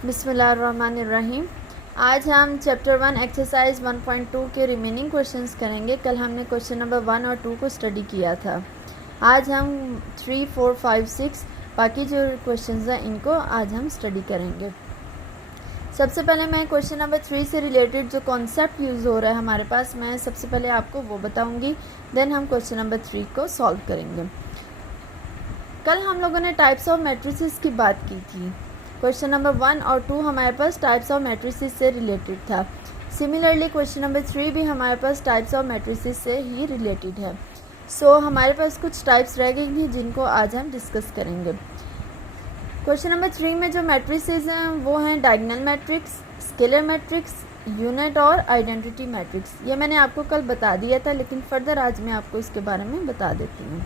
बिस्मिल्लाहिर्रहमानिर्रहीम। आज हम चैप्टर 1 एक्सरसाइज 1.2 के रिमेनिंग क्वेश्चंस करेंगे। कल हमने क्वेश्चन नंबर 1 और 2 को स्टडी किया था। आज हम 3, 4, 5, 6 बाकी जो क्वेश्चंस हैं इनको आज हम स्टडी करेंगे। सबसे पहले मैं क्वेश्चन नंबर 3 से रिलेटेड जो कॉन्सेप्ट यूज़ हो रहा है हमारे पास, मैं सबसे पहले आपको वो बताऊँगी, देन हम क्वेश्चन नंबर 3 को सॉल्व करेंगे। कल हम लोगों ने टाइप्स ऑफ मैट्रिसेस की बात की थी। क्वेश्चन नंबर 1 और 2 हमारे पास टाइप्स ऑफ मैट्रिसेस से रिलेटेड था। सिमिलरली क्वेश्चन नंबर 3 भी हमारे पास टाइप्स ऑफ मैट्रिसेस से ही रिलेटेड है। सो हमारे पास कुछ टाइप्स रह गई थी जिनको आज हम डिस्कस करेंगे। क्वेश्चन नंबर 3 में जो मैट्रिसेस हैं वो हैं diagonal matrix, scalar matrix, unit और आइडेंटिटी मैट्रिक्स। ये मैंने आपको कल बता दिया था, लेकिन फर्दर आज मैं आपको इसके बारे में बता देती हूँ।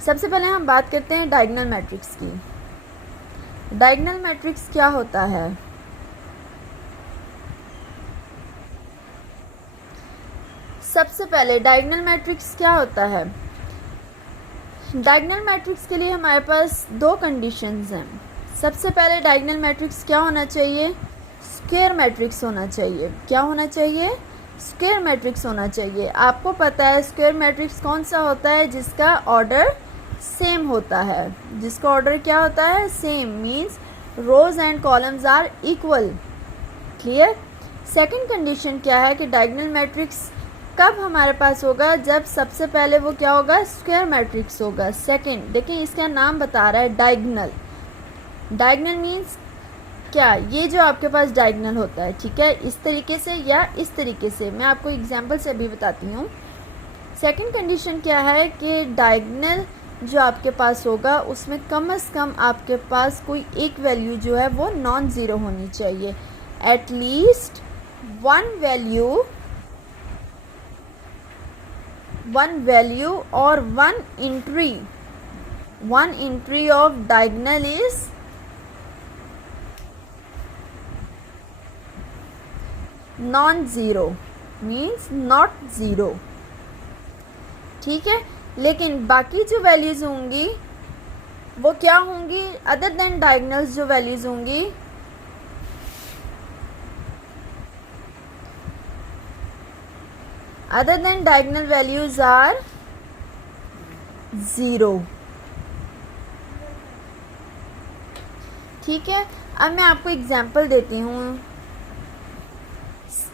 सबसे पहले हम बात करते हैं डायगोनल मैट्रिक्स की। डायगोनल मैट्रिक्स क्या होता है? सबसे पहले डायगोनल मैट्रिक्स क्या होता है? डायगोनल मैट्रिक्स के लिए हमारे पास दो कंडीशंस हैं। सबसे पहले डायगोनल मैट्रिक्स क्या होना चाहिए? स्क्वायर मैट्रिक्स होना चाहिए। क्या होना चाहिए? स्क्वायर मैट्रिक्स होना चाहिए। आपको पता है स्क्वायर मैट्रिक्स कौन सा होता है? जिसका ऑर्डर सेम होता है। जिसका ऑर्डर क्या होता है? Same means rows and columns are equal. Clear? Second condition क्या है कि डायगोनल मैट्रिक्स कब हमारे पास होगा? जब सबसे पहले वो क्या होगा? स्क्वायर मैट्रिक्स होगा। सेकंड, देखिए इसका नाम बता रहा है डायगोनल। डायगोनल मीन्स क्या? ये जो आपके पास डायगोनल होता है, ठीक है, इस तरीके से या इस तरीके से। मैं आपको एग्जाम्पल से भी बताती हूँ। सेकंड कंडीशन क्या है कि डायगोनल जो आपके पास होगा उसमें कम से कम आपके पास कोई एक वैल्यू जो है वो नॉन ज़ीरो होनी चाहिए। एटलीस्ट वन वैल्यू और one entry of diagonal is non zero means not zero. ठीक है, लेकिन बाकी जो वैल्यूज़ होंगी वो क्या होंगी? अदर देन डायगोनल्स जो वैल्यूज़ होंगी other than diagonal values are zero. ठीक है, अब मैं आपको एग्जांपल देती हूँ।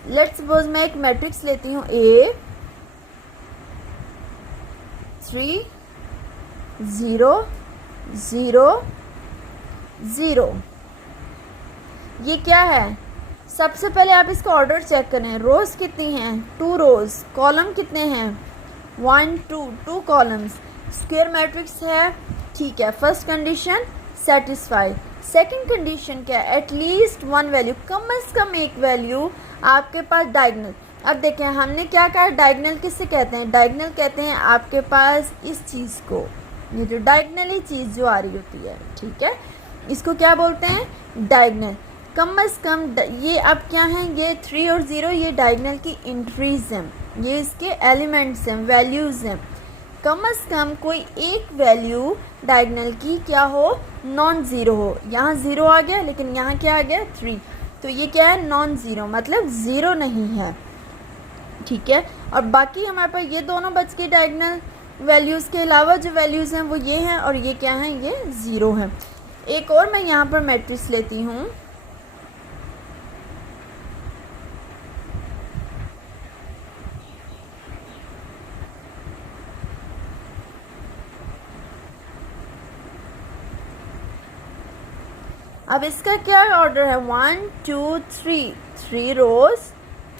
लेट्स सपोज मैं एक मैट्रिक्स लेती हूँ A 3 0 0 0। ये क्या है? सबसे पहले आप इसका ऑर्डर चेक करें। रोज कितनी हैं? 2 रोज। कॉलम कितने हैं? 1 2 कॉलम्स। स्क्वायर मैट्रिक्स है, ठीक है। First condition satisfy. Second condition क्या है? एटलीस्ट वन वैल्यू, कम से कम एक वैल्यू आपके पास डायगोनल। अब देखें हमने क्या कहा, डायगोनल किससे कहते हैं? डायगोनल कहते हैं आपके पास इस चीज़ को, ये जो डायगोनली चीज़ जो आ रही होती है, ठीक है, इसको क्या बोलते हैं? डायगोनल। कम से कम ये अब क्या हैं? ये 3 और 0 ये डायगोनल की एंट्रीज हैं, ये इसके एलिमेंट्स हैं, वैल्यूज़ हैं। कम से कम कोई एक वैल्यू डायगोनल की क्या हो? नॉन ज़ीरो हो। यहाँ 0 आ गया, लेकिन यहाँ क्या आ गया? 3। तो ये क्या है? नॉन ज़ीरो, मतलब ज़ीरो नहीं है। ठीक है, और बाकी हमारे पास ये दोनों बच के डायगोनल वैल्यूज़ के अलावा जो वैल्यूज़ हैं वो ये हैं, और ये क्या हैं? ये 0 हैं। एक और मैं यहाँ पर मैट्रिक्स लेती हूँ। अब इसका क्या ऑर्डर है? 1 2 3 रोज,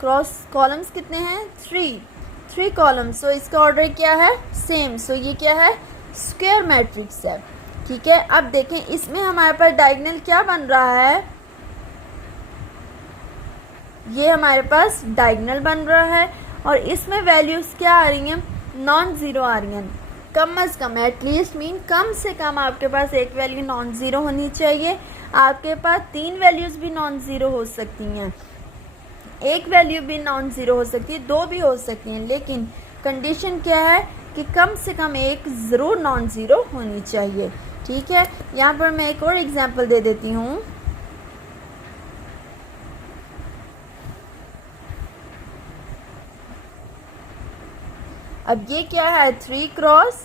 क्रॉस कॉलम्स कितने हैं? 3 कॉलम्स। सो इसका ऑर्डर क्या है? सेम। सो ये क्या है? स्क्वायर मैट्रिक्स है। ठीक है, अब देखें इसमें हमारे पास डायगोनल क्या बन रहा है? ये हमारे पास डायगोनल बन रहा है, और इसमें वैल्यूज़ क्या आ रही हैं? नॉन ज़ीरो आ रही हैं। कम से कम, एटलीस्ट मीन कम से कम आपके पास एक वैल्यू नॉन ज़ीरो होनी चाहिए। आपके पास 3 वैल्यूज़ भी नॉन ज़ीरो हो सकती हैं, एक वैल्यू भी नॉन ज़ीरो हो सकती है, 2 भी हो सकती हैं, लेकिन कंडीशन क्या है कि कम से कम एक ज़रूर नॉन ज़ीरो होनी चाहिए। ठीक है, यहाँ पर मैं एक और एग्जांपल दे देती हूँ। अब ये क्या है 3 क्रॉस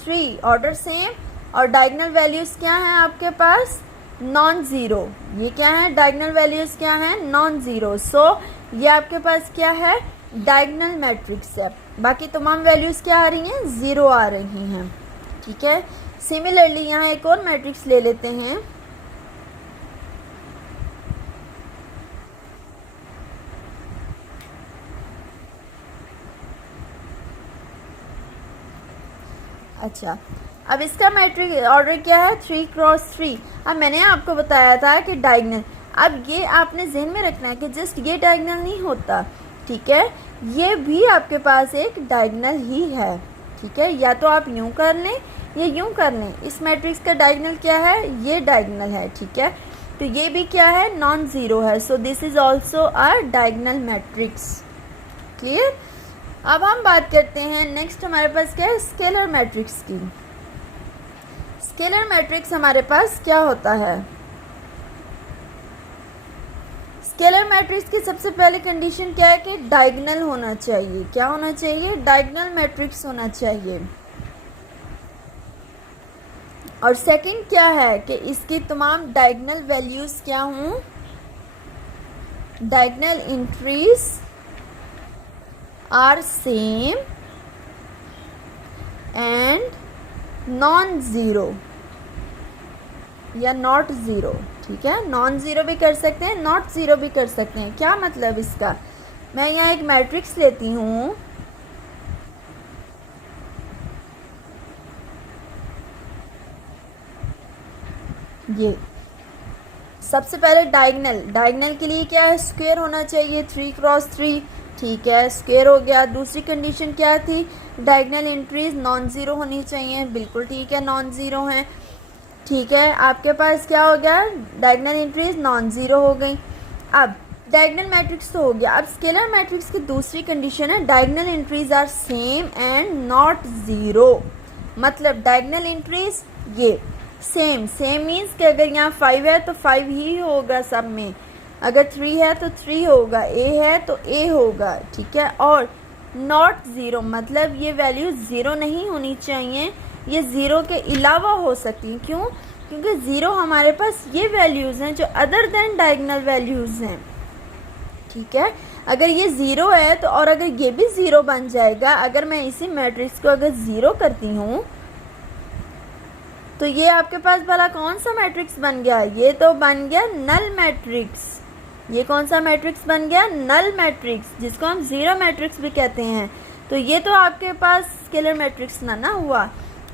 3, ऑर्डर सेम, और डायगोनल वैल्यूज़ क्या हैं आपके पास नॉन ज़ीरो। ये क्या है डायगोनल वैल्यूज़ क्या हैं नॉन ज़ीरो। सो ये आपके पास क्या है डायगोनल मैट्रिक्स है। बाकी तमाम वैल्यूज़ क्या आ रही हैं ज़ीरो आ रही हैं। ठीक है, सिमिलरली यहाँ एक और मैट्रिक्स ले लेते हैं। अच्छा, अब इसका मैट्रिक ऑर्डर क्या है 3 क्रॉस 3। अब मैंने आपको बताया था कि डायगोनल, अब ये आपने जहन में रखना है कि जस्ट ये डायगोनल नहीं होता। ठीक है, ये भी आपके पास एक डायगोनल ही है। ठीक है, या तो आप यूं कर लें या यूं कर लें। इस मैट्रिक्स का डायगोनल क्या है ये डायगोनल है। ठीक है, तो ये भी क्या है नॉन ज़ीरो है। सो this is also a diagonal matrix. Clear. अब हम बात करते हैं नेक्स्ट हमारे पास क्या है स्केलर मैट्रिक्स की। स्केलर मैट्रिक्स हमारे पास क्या होता है, स्केलर मैट्रिक्स की सबसे पहली कंडीशन क्या है कि डायगोनल होना चाहिए। क्या होना चाहिए डायगोनल मैट्रिक्स होना चाहिए। और सेकंड क्या है कि इसकी तमाम डायगोनल वैल्यूज क्या हों, diagonal entries are same and non zero या नॉट ज़ीरो। ठीक है, नॉन ज़ीरो भी कर सकते हैं नॉट ज़ीरो भी कर सकते हैं। क्या मतलब इसका, मैं यहाँ एक मैट्रिक्स लेती हूँ, ये सबसे पहले डायगोनल के लिए क्या है स्क्वायर होना चाहिए 3 क्रॉस 3। ठीक है, स्क्वायर हो गया। दूसरी कंडीशन क्या थी डायगोनल एंट्रीज नॉन ज़ीरो होनी चाहिए। बिल्कुल ठीक है, नॉन ज़ीरो हैं। ठीक है, आपके पास क्या हो गया डायगोनल एंट्रीज नॉन ज़ीरो हो गई। अब डायगोनल मैट्रिक्स तो हो गया। अब स्केलर मैट्रिक्स की दूसरी कंडीशन है diagonal entries are same and not zero. मतलब डायगोनल एंट्रीज ये सेम मीन्स कि अगर यहाँ 5 है तो 5 ही होगा सब में, अगर 3 है तो 3 होगा, ए है तो ए होगा। ठीक है, और नॉट ज़ीरो मतलब ये वैल्यू ज़ीरो नहीं होनी चाहिए, ये ज़ीरो के अलावा हो सकती है। क्यों, क्योंकि ज़ीरो हमारे पास ये वैल्यूज़ हैं जो अदर देन डायगोनल वैल्यूज़ हैं। ठीक है, अगर ये ज़ीरो है तो और अगर ये भी ज़ीरो बन जाएगा, अगर मैं इसी मैट्रिक्स को अगर ज़ीरो करती हूँ तो ये आपके पास भला कौन सा मैट्रिक्स बन गया, ये तो बन गया नल मैट्रिक्स। ये कौन सा मैट्रिक्स बन गया नल मैट्रिक्स, जिसको हम ज़ीरो मैट्रिक्स भी कहते हैं। तो ये तो आपके पास स्केलर मैट्रिक्स ना हुआ।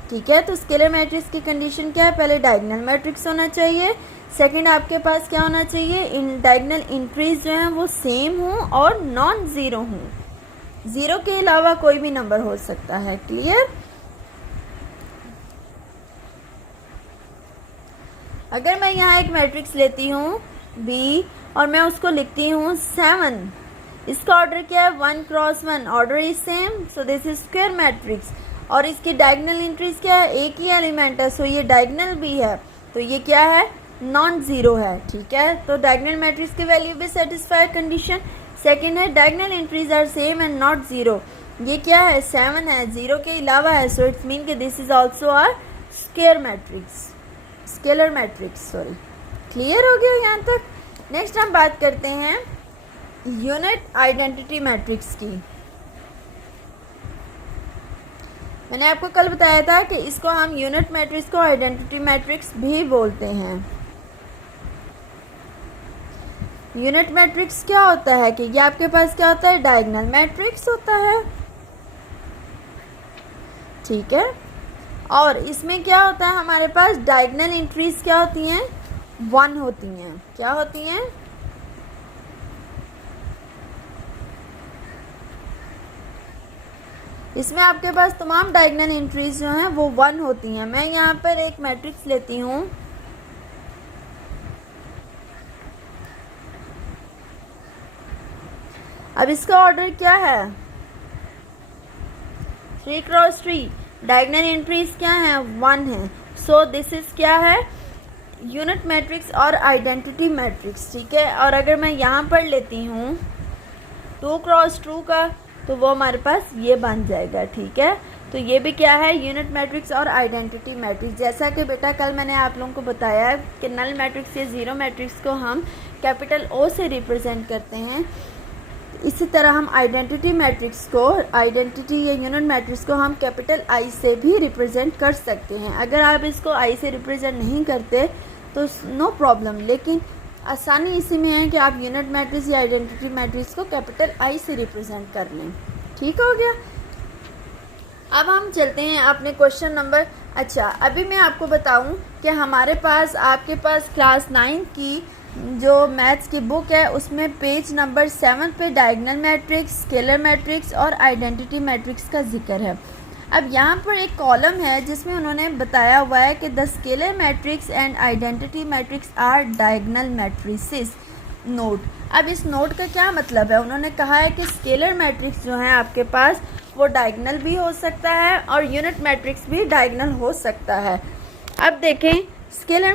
ठीक है, तो स्केलर मैट्रिक्स की कंडीशन क्या है, पहले डायगोनल मैट्रिक्स होना चाहिए, सेकंड आपके पास क्या होना चाहिए इन डायगोनल एंट्रीज जो हैं वो सेम हों और नॉन ज़ीरो हों, ज़ीरो के अलावा कोई भी नंबर हो सकता है। क्लियर। अगर मैं यहाँ एक मैट्रिक्स लेती हूँ B और मैं उसको लिखती हूँ 7, इसका ऑर्डर क्या है 1 cross 1, order is same, so this is square matrix. और इसकी डायगोनल एंट्रीज क्या है एक ही एलिमेंट है, सो ये डायगोनल भी है, तो ये क्या है नॉन ज़ीरो है। ठीक है, तो डायगोनल मैट्रिक्स की वैल्यू भी सेटिस्फाई कंडीशन। सेकंड है diagonal entries are same and not zero, ये क्या है 7 है, ज़ीरो के अलावा है, सो इट्स मीन कि this is also a square matrix, scalar matrix sorry. Clear हो गया यहाँ तक। नेक्स्ट हम बात करते हैं यूनिट आइडेंटिटी मैट्रिक्स की। मैंने आपको कल बताया था कि इसको हम यूनिट मैट्रिक्स को आइडेंटिटी मैट्रिक्स भी बोलते हैं। यूनिट मैट्रिक्स क्या होता है कि ये आपके पास क्या होता है डायगोनल मैट्रिक्स होता है। ठीक है, और इसमें क्या होता है हमारे पास डायगोनल एंट्रीज क्या होती हैं 1 होती हैं। क्या होती हैं इसमें आपके पास तमाम डायगोनल एंट्रीज जो हैं वो 1 होती हैं। मैं यहाँ पर एक मैट्रिक्स लेती हूँ, अब इसका ऑर्डर क्या है 3 क्रॉस 3, डायगोनल एंट्रीज क्या हैं 1 है, सो दिस इज क्या है यूनिट मैट्रिक्स और आइडेंटिटी मैट्रिक्स। ठीक है, और अगर मैं यहाँ पर लेती हूँ 2 क्रॉस 2 का तो वो हमारे पास ये बन जाएगा, ठीक है। तो ये भी क्या है, यूनिट मैट्रिक्स और आइडेंटिटी मैट्रिक्स। जैसा कि बेटा कल मैंने आप लोगों को बताया कि नल मैट्रिक्स या ज़ीरो मैट्रिक्स को हम कैपिटल ओ से रिप्रेजेंट करते हैं, इसी तरह हम आइडेंटिटी मैट्रिक्स को, आइडेंटिटी या यूनिट मैट्रिक्स को हम कैपिटल आई से भी रिप्रेजेंट कर सकते हैं। अगर आप इसको आई से रिप्रेजेंट नहीं करते तो नो प्रॉब्लम, लेकिन आसानी इसी में है कि आप यूनिट मैट्रिक्स या आइडेंटिटी मैट्रिक्स को कैपिटल आई से रिप्रेजेंट कर लें। ठीक हो गया। अब हम चलते हैं अपने क्वेश्चन नंबर। अच्छा, अभी मैं आपको बताऊं कि हमारे पास, आपके पास क्लास 9 की जो मैथ्स की बुक है उसमें पेज नंबर 7 पे डायगोनल मैट्रिक्स, स्केलर मैट्रिक्स और आइडेंटिटी मैट्रिक्स का जिक्र है। अब यहाँ पर एक कॉलम है जिसमें उन्होंने बताया हुआ है कि the scalar matrix and identity matrix are diagonal matrices. Note. अब इस नोट का क्या मतलब है, उन्होंने कहा है कि स्केलर मैट्रिक्स जो है आपके पास वो डायगोनल भी हो सकता है और यूनिट मैट्रिक्स भी डायगोनल हो सकता है। अब देखें स्केलर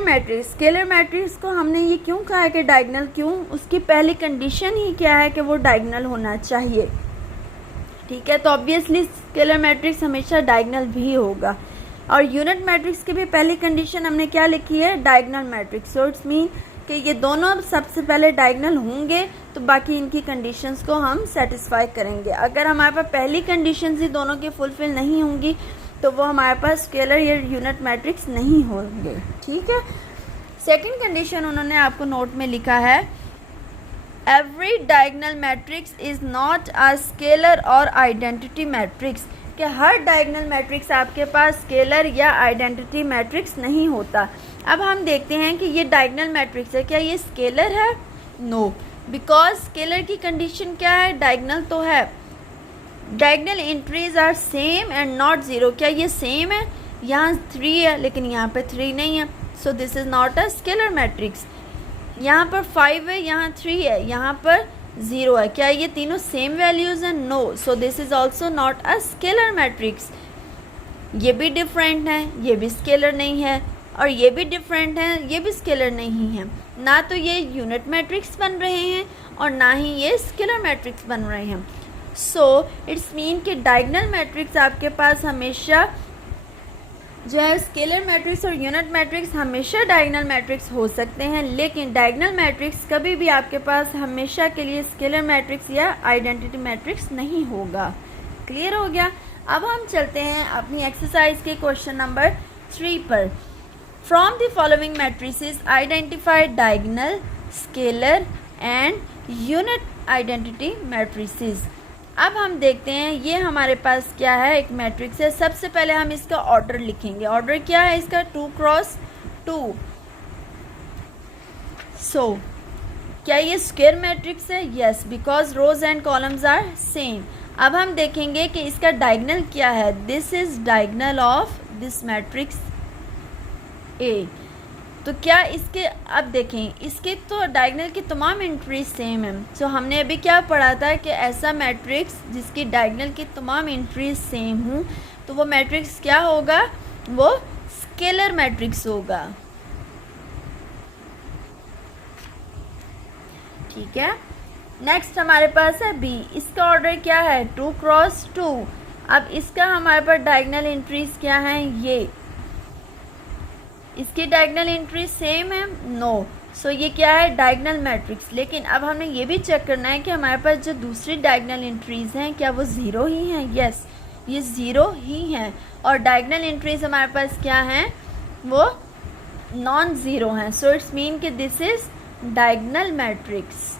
मैट्रिक्स को हमने ये क्यों कहा है कि डायगोनल, क्यों, उसकी पहली कंडीशन ही क्या है कि वो डायगोनल होना चाहिए। ठीक है, तो ऑब्वियसली स्केलर मैट्रिक्स हमेशा डायगोनल भी होगा। और यूनिट मैट्रिक्स की भी पहली कंडीशन हमने क्या लिखी है, diagonal matrix. So it's mean कि ये दोनों सबसे पहले डायगोनल होंगे तो बाकी इनकी कंडीशंस को हम सेटिस्फाई करेंगे। अगर हमारे पास पहली कंडीशंस ही दोनों की फुलफिल नहीं होंगी तो वो हमारे पास स्केलर या यूनिट मैट्रिक्स नहीं होंगे। ठीक है। सेकंड कंडीशन उन्होंने आपको नोट में लिखा है, every diagonal matrix is not a scalar और आइडेंटिटी मैट्रिक्स, कि हर डायगोनल मैट्रिक्स आपके पास स्केलर या आइडेंटिटी मैट्रिक्स नहीं होता। अब हम देखते हैं कि ये डायगोनल मैट्रिक्स है, क्या ये स्केलर है? नो, बिकॉज स्केलर की कंडीशन क्या है, डायगोनल तो है। Diagonal entries are same and not zero, क्या ये सेम है? यहाँ 3 है लेकिन यहाँ पे 3 नहीं है, सो this is not a scalar matrix. यहाँ पर 5 है, यहाँ 3 है, यहाँ पर 0 है, क्या ये तीनों सेम वैल्यूज़ हैं? No, so this is also not a scalar matrix. ये भी डिफरेंट है, ये भी स्केलर नहीं है, और ये भी डिफरेंट है, ये भी स्केलर नहीं है। ना तो ये यूनिट मैट्रिक्स बन रहे हैं और ना ही ये स्केलर मैट्रिक्स बन रहे हैं। सो इट्स मीन कि डायगोनल मैट्रिक्स आपके पास हमेशा जो है, स्केलर मैट्रिक्स और यूनिट मैट्रिक्स हमेशा डायगोनल मैट्रिक्स हो सकते हैं, लेकिन डायगोनल मैट्रिक्स कभी भी आपके पास हमेशा के लिए स्केलर मैट्रिक्स या आइडेंटिटी मैट्रिक्स नहीं होगा। क्लियर हो गया। अब हम चलते हैं अपनी एक्सरसाइज के क्वेश्चन नंबर 3 पर। From the following matrices identify diagonal, scalar and unit identity matrices. अब हम देखते हैं ये हमारे पास क्या है, एक मैट्रिक्स है। सबसे पहले हम इसका ऑर्डर लिखेंगे। ऑर्डर क्या है इसका, 2 क्रॉस 2। सो क्या ये स्क्वायर मैट्रिक्स है? Yes, because rows and columns are same. अब हम देखेंगे कि इसका डायगोनल क्या है। This is diagonal of this matrix A. तो क्या इसके, अब देखें इसके तो डायगोनल की तमाम एंट्रीज सेम है। सो हमने अभी क्या पढ़ा था कि ऐसा मैट्रिक्स जिसकी डायगोनल की तमाम एंट्रीज सेम हों तो वो मैट्रिक्स क्या होगा, वो स्केलर मैट्रिक्स होगा। ठीक है। नेक्स्ट हमारे पास है बी। इसका ऑर्डर क्या है, 2 क्रॉस 2। अब इसका हमारे पास डायगोनल एंट्रीज क्या हैं, ये, इसकी डायगोनल एंट्री सेम है? नो। सो ये क्या है, डायगोनल मैट्रिक्स। लेकिन अब हमें ये भी चेक करना है कि हमारे पास जो दूसरी डायगोनल एंट्रीज हैं क्या वो 0 ही हैं? यस, ये 0 ही हैं। और डायगोनल एंट्रीज हमारे पास क्या हैं, वो नॉन ज़ीरो हैं। सो इट्स मीन कि दिस इज डायगोनल मैट्रिक्स।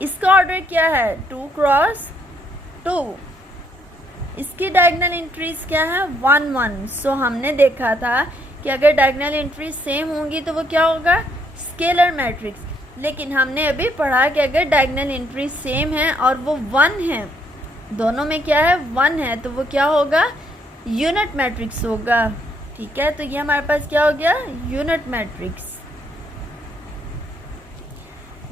इसका ऑर्डर क्या है, 2 क्रॉस 2। इसकी डायगोनल एंट्रीज क्या है, 1 1। सो हमने देखा था कि अगर डायगोनल एंट्रीज सेम होंगी तो वो क्या होगा, स्केलर मैट्रिक्स। लेकिन हमने अभी पढ़ा कि अगर डायगोनल एंट्रीज सेम है और वो 1 है, दोनों में क्या है, 1 है, तो वो क्या होगा, यूनिट मैट्रिक्स होगा। ठीक है, तो ये हमारे पास क्या हो गया, यूनिट मैट्रिक्स।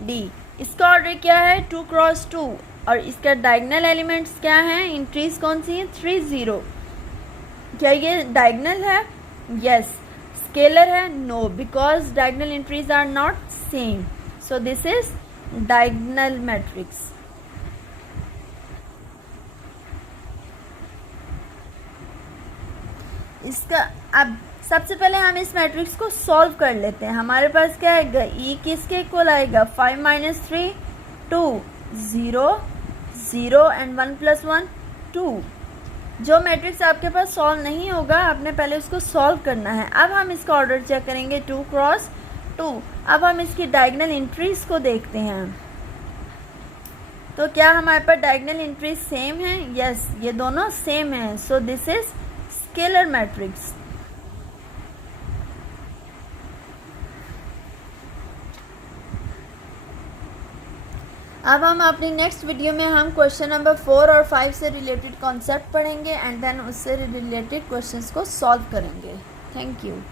डी। इसका ऑर्डर क्या है, 2 क्रॉस 2। और इसका डायगोनल एलिमेंट्स क्या हैं, एंट्रीज कौन सी हैं, 3 0। क्या ये डायगोनल है? यस। स्केलर है? No, because diagonal entries are not same. So this is diagonal matrix. इसका अब सबसे पहले हम इस मैट्रिक्स को सॉल्व कर लेते हैं। हमारे पास क्या आएगा, ई किसके इक्वल आएगा, 5 - 3 2 0 0 एंड 1 + 1 2। जो मैट्रिक्स आपके पास सॉल्व नहीं होगा आपने पहले उसको सॉल्व करना है। अब हम इसका ऑर्डर चेक करेंगे 2 × 2। अब हम इसकी डायगोनल एंट्रीज को देखते हैं। तो क्या हमारे पास डायगोनल एंट्रीज सेम है? यस, ये दोनों सेम है। सो दिस इज स्केलर मैट्रिक्स। अब हम अपनी नेक्स्ट वीडियो में हम क्वेश्चन नंबर 4 और 5 से रिलेटेड कॉन्सेप्ट पढ़ेंगे एंड देन उससे रिलेटेड क्वेश्चंस को सॉल्व करेंगे। Thank you.